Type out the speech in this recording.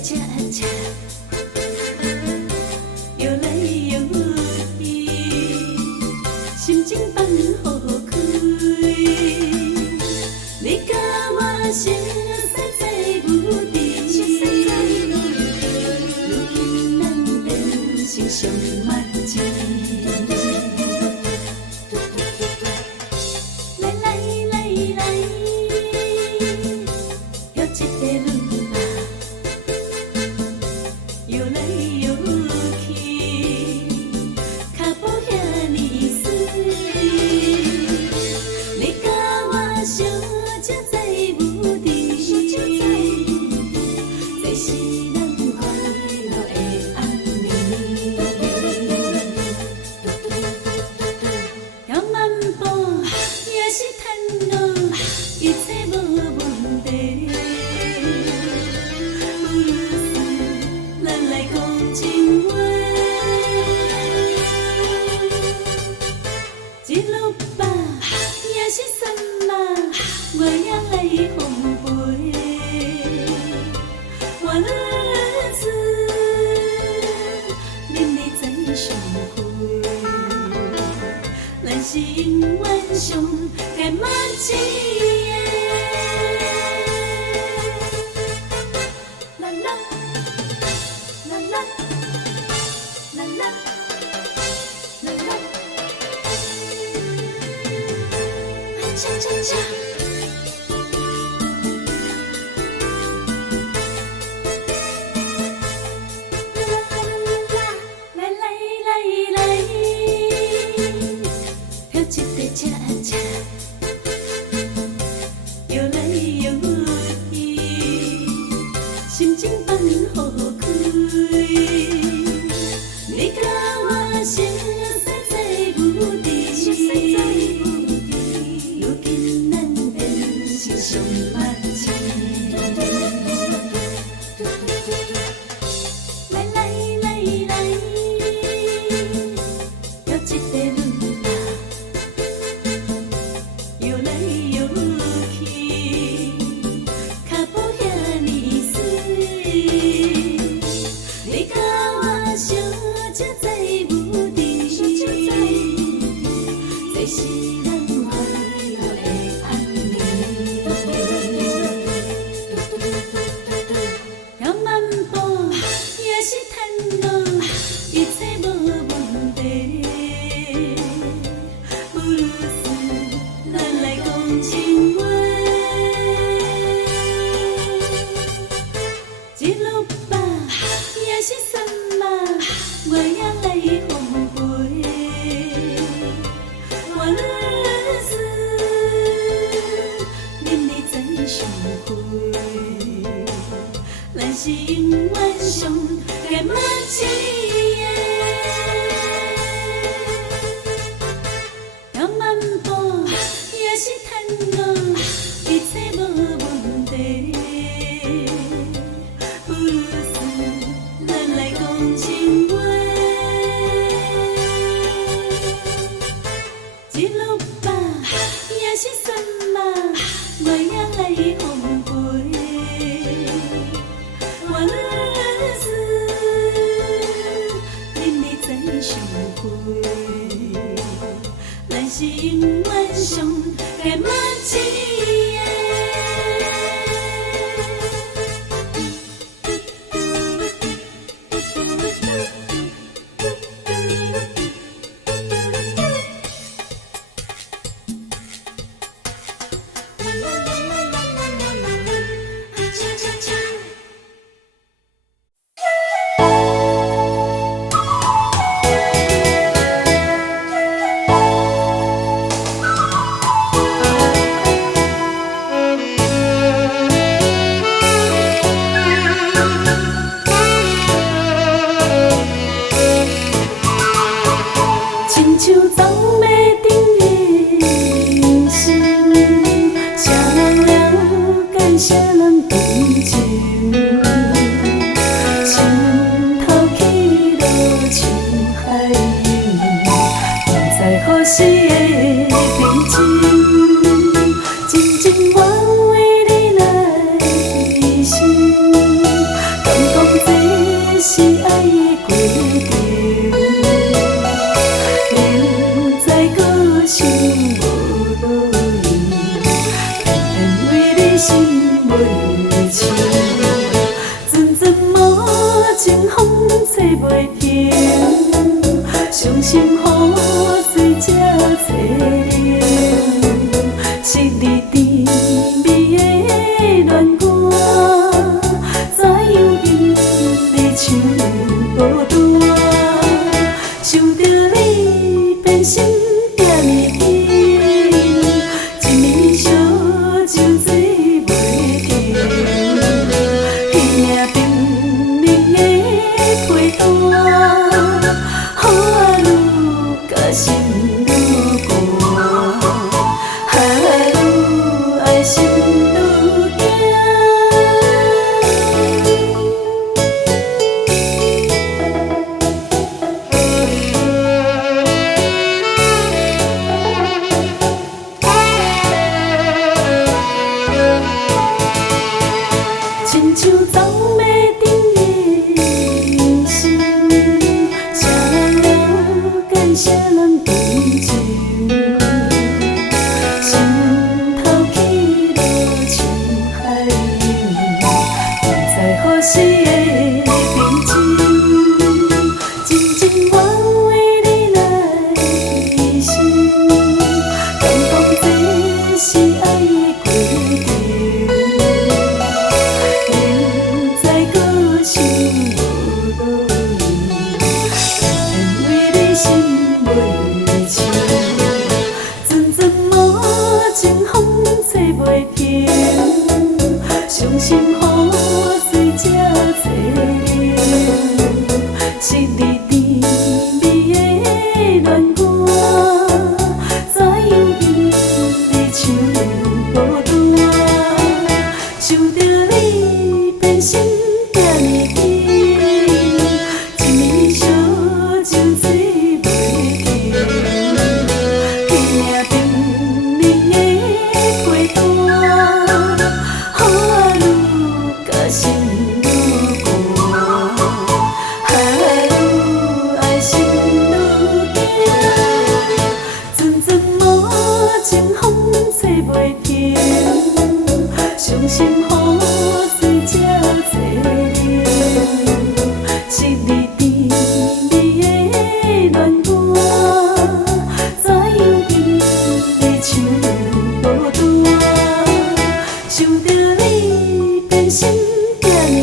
恰恰，摇来摇去，心情放好开。你甲我相识在舞池，如今咱变成上目睭。来来来来，摇一个轮吧，摇来摇去，脚步遐尼水。你甲我相识在舞池，这是咱快乐的暗暝。要漫步也是探路，一切无问题。有事咱来讲情话，一路吧也是山嘛，我也来奉陪。我日子恁你知相会，咱是永远上甜蜜的。啦啦啦啦啦啦啦啦，恰恰恰。来来来来，跳一个恰恰，摇来摇去，心情放好开。你甲我相识在舞池，如今咱变成上目睭。来来来来，摇一个轮吧，摇来摇去，脚步遐尼水。你甲我相识在舞池，这是咱快乐的暗暝。要漫步也是探路，一切无问题。有事咱来讲情话，一路吧也是山嘛，我也来奉陪。我日子恁你知相会，咱是永远上甜蜜的。要漫步也是探路，一切无问题。有事咱来讲情话，一路吧也是山嘛，我也来奉陪。我日子恁你知相会，咱是永远上甜蜜的。恰恰恰。亲像昨暝顶的人生，谁人了解谁人温情？心头起落像海涌，不知何时会平静。真情我为你来牺牲，感觉树，阵阵无情风吹袂停，伤心雨水才坐冷，失你甜美的恋歌，怎样忍你唱无断？想着你变心这呢紧，一暝烧酒醉袂停，彼领冰冷的被单，雨仔愈甲心愈寒，愈爱心愈惊。亲像走马灯的心，谁人了解谁人同情？心头起落像海涌，不知何时会平静。真情我为你来信，感动这是爱的规定。想无路用，为你心袂清，阵阵无情风吹袂停，伤心雨水才坐冷，失你甜美的恋歌，怎样忍你唱无断？想着你变心这呢紧，一暝烧酒醉袂停，彼领冰冷的被单，雨仔愈甲心愈寒，愈爱心愈惊。阵阵无情风吹袂停，伤心雨水才坐冷，失你甜美的恋歌，怎样忍你唱无断？想着你变心这呢